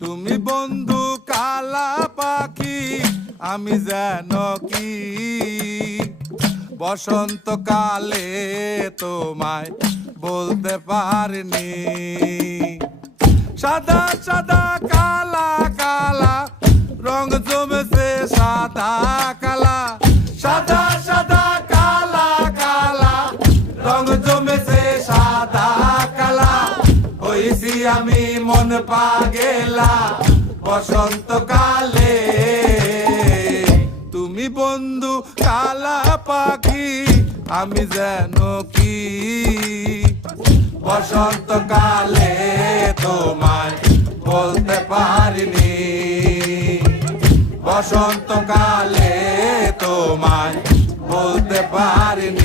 তুমি বন্ধু কালা পাখি, আমি যেন কি বসন্তকালে তোমায় বলতে পারিনি। সাদা সাদা কালা কালা রং জমেছে সাদা কালা, সাদা সাদা কালা কালা রং জমেছে সাদা কালা। হইছি আমি মন পাগেলা বসন্তকালে। তুমি বন্ধু কালা পাখি, আমি যেন কি বসন্তকালে তোমায় বলতে পারিনি। বসন্তকালে তোমায় বলতে পারিনি।